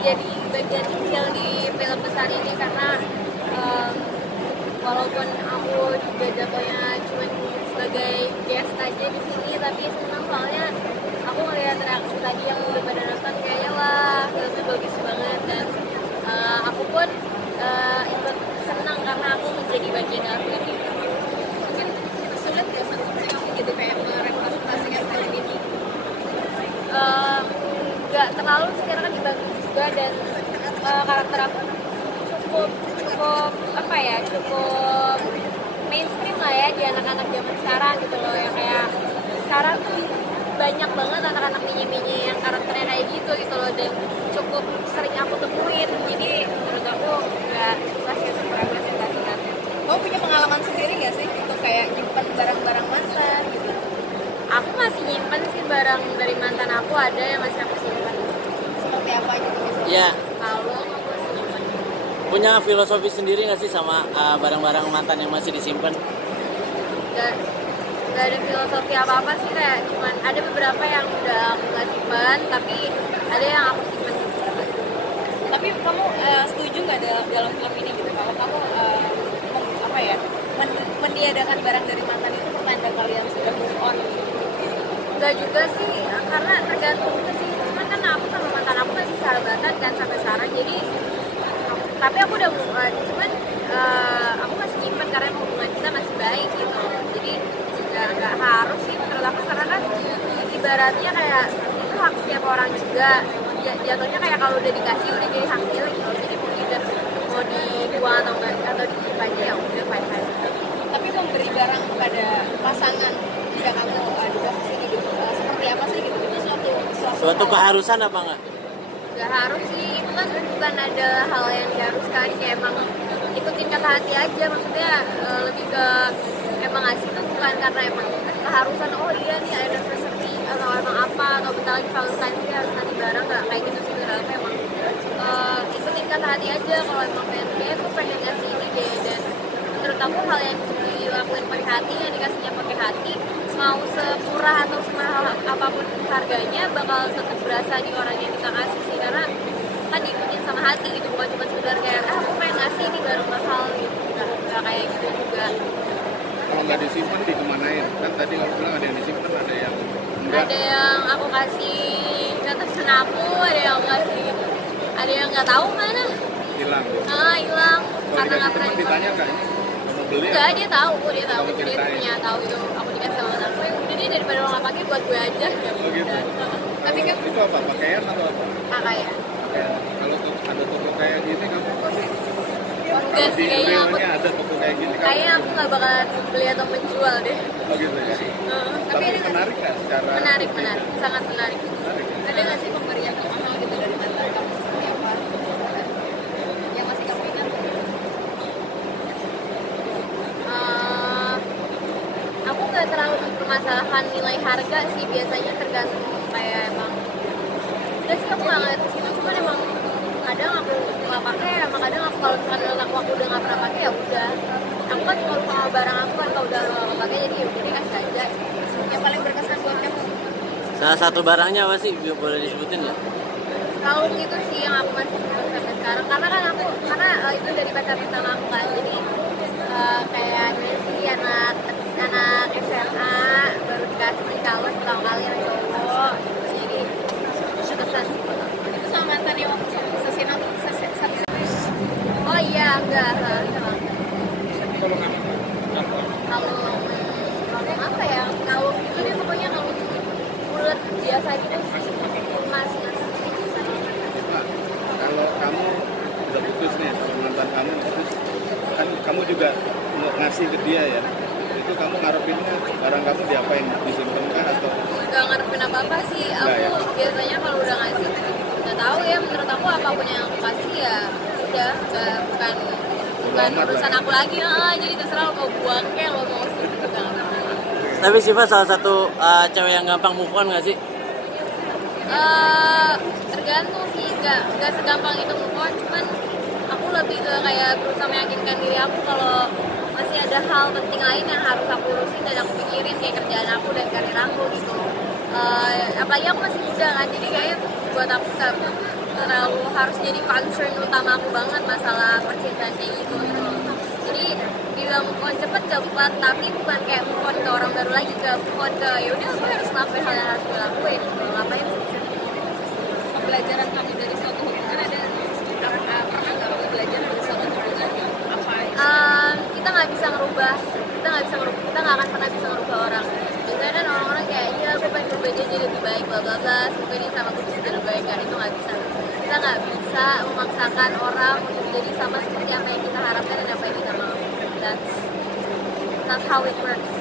jadi bagian kecil di film besar ini karena walaupun aku juga jatuhnya cuma sebagai guest aja di sini, tapi senang soalnya aku ngeliat reaksi tadi yang udah pada nonton kayaknya wah filmnya bagus banget, dan aku pun ikut senang karena aku menjadi bagian dalam film ini. Mungkin sulit ya sebenarnya kamu gitu kayak merepresentasikan film ini. Nggak terlalu sih karena kan dibantu juga, dan karakter aku cukup apa ya, cukup mainstream lah ya di anak-anak zaman sekarang gitu loh, yang kayak sekarang tuh banyak banget anak-anak mini-mini yang karakternya kayak gitu loh, dan cukup sering aku temuin, jadi menurut aku nggak susah sih untuk merepresentasikan. Kamu punya pengalaman sendiri nggak sih untuk kayak nyimpen barang-barang mantan gitu? Aku masih nyimpen sih barang dari mantan aku, ada yang masih aku simpan. Seperti apa gitu misalnya? Iya. Kalau aku masih nyimpen. Punya filosofi sendiri nggak sih sama barang-barang mantan yang masih disimpan? Gak ada filosofi apa-apa sih, kayak cuman ada beberapa yang udah aku gak simpan, tapi ada yang aku simpan juga. Tapi kamu setuju nggak dalam film ini gitu kalau kamu apa ya meniadakan barang dari mantan itu pertanda kalian sudah move on? Gak juga sih, karena tergantung juga sih. Cuman kan aku sama mantan aku masih sahabatan kan sampai sekarang, jadi tapi aku udah move on. Cuman aku masih nyimpen karena hubungan kita masih baik gitu. Jadi nggak harus sih menurut aku, karena kan ibaratnya kayak itu hak setiap orang juga. Jatuhnya kayak kalau udah dikasih udah jadi hak milik gitu. Jadi mau dibuang atau enggak atau disimpan aja ya udah fine. Tapi memberi barang pada pasangan jika kamu dikasih ini gitu, seperti apa sih gitu? Itu Suatu keharusan apa enggak? Gak harus sih, itu kan bukan ada hal yang diharuskan, kayak emang ikutin kata hati aja. Maksudnya lebih ke emang ngasih itu bukan karena emang keharusan, oh iya nih ada anniversary atau emang apa, atau bentar lagi Valentine's Day harus ngasih barang, gak kayak gitu sih. Menurut aku emang ikutin kata hati aja. Kalau emang pengen tuh pengen ngasih ini deh, dan menurut aku hal yang dilakuin pakai hati, yang dikasihnya pakai hati, mau semurah atau semahal apapun harganya bakal tetap berasa di orang yang kita kasih sih, karena kan diikutin sama hati gitu, bukan cuma sekedar kayak aku pengen ngasih ini barang mahal gitu, nggak kayak gitu juga. Kalau nggak disimpan dikemanain? Kan tadi kamu bilang ada yang disimpan, ada yang enggak. Ada yang aku kasih ke temen aku, ada yang aku kasih, ada yang nggak tahu mana Hilang. hilang Kalau karena nggak pernah dikasih ditanya nggak ini? Kamu beli? Enggak, dia tahu dia Kamu punya ceritain. tahu itu aku dikasih sama anakku, ya udah deh daripada lo nggak pakai buat gue aja. Oh gitu. Tapi kan Itu apa? Pakaian atau apa? Kayak Pakaian. Kalau ada toko kayak gini kamu pasti enggak sih, di kayaknya aku realnya ada toko kayak gini. kayaknya aku nggak bakalan beli atau menjual deh. Oh gitu ya. Tapi ada nggak menarik nggak secara? Menarik, sangat menarik. Menarik ya? ada nggak sih pemberian termahal gitu dari mantan kamu seperti apa? Yang masih kamu ingat? Aku nggak terlalu mempermasalahkan nilai harga sih, biasanya tergantung kayak emang udah sih aku nggak ngeliat ke situ, cuman emang kadang aku nggak pakai, emang kadang aku kalau misalkan aku udah nggak pernah pakai ya udah, aku kan cuma lupa sama barang aku kan, kalau udah nggak pakai jadi udah deh kasih aja. Yang paling berkesan buat kamu? Salah satu barangnya apa sih? Boleh disebutin nggak? Kalung itu sih yang aku masih simpan sampai sekarang, karena kan itu dari pacar pertama aku kan, jadi kayak ini sih anak SMA baru dikasih kalung pertama kali yang cowok, jadi berkesan sih. Itu sama mantan yang waktu sesina Oh iya, enggak. Kalau kamu Kalung apa ya? Kalung itu deh pokoknya, kalung bulat biasa gitu sih, emas. Nah, kalau kamu udah putus nih sama mantan kamu, terus kan kamu juga ngasih ke dia ya, itu kamu ngarepinnya barang kamu diapain, disimpan kah atau Gak ngarepin apa-apa sih, aku ya? biasanya kalau udah ngasih nggak tahu ya, menurut aku apapun yang aku kasih ya udah, bukan amat urusan lah. aku lagi, jadi terserah lo mau buang kayak lo mau sih juga nggak apa-apa. Tapi Siva salah satu cewek yang gampang move on nggak sih? Tergantung sih, nggak segampang itu move on, cuman aku lebih ke kayak berusaha meyakinkan diri aku kalau masih ada hal penting lain yang harus aku urusin dan aku pikirin, kayak kerjaan aku dan karir aku gitu. Apalagi aku masih muda kan, jadi kayak buat aku terlalu harus jadi concern utama aku banget masalah percintaan kayak gitu. Jadi bilang move on cepet, tapi bukan kayak move on ke orang baru lagi, ke move on ke yaudah gue harus ngelakuin hal yang harus gue lakuin gitu. Ngapain sih? Pembelajaran kamu dari suatu hubungan ada pernah nggak kamu belajar dari suatu hubungan apa? Kita nggak bisa ngerubah, kita nggak akan pernah bisa ngerubah orang. Biasanya kan orang-orang kayak iya gue pengen berubah jadi lebih baik, bla bla bla, semoga ini sama gue bisa jadi lebih baik, kan itu nggak bisa. Kita nggak bisa memaksakan orang untuk jadi sama seperti apa yang kita harapkan dan apa yang kita mau. That's not how it works.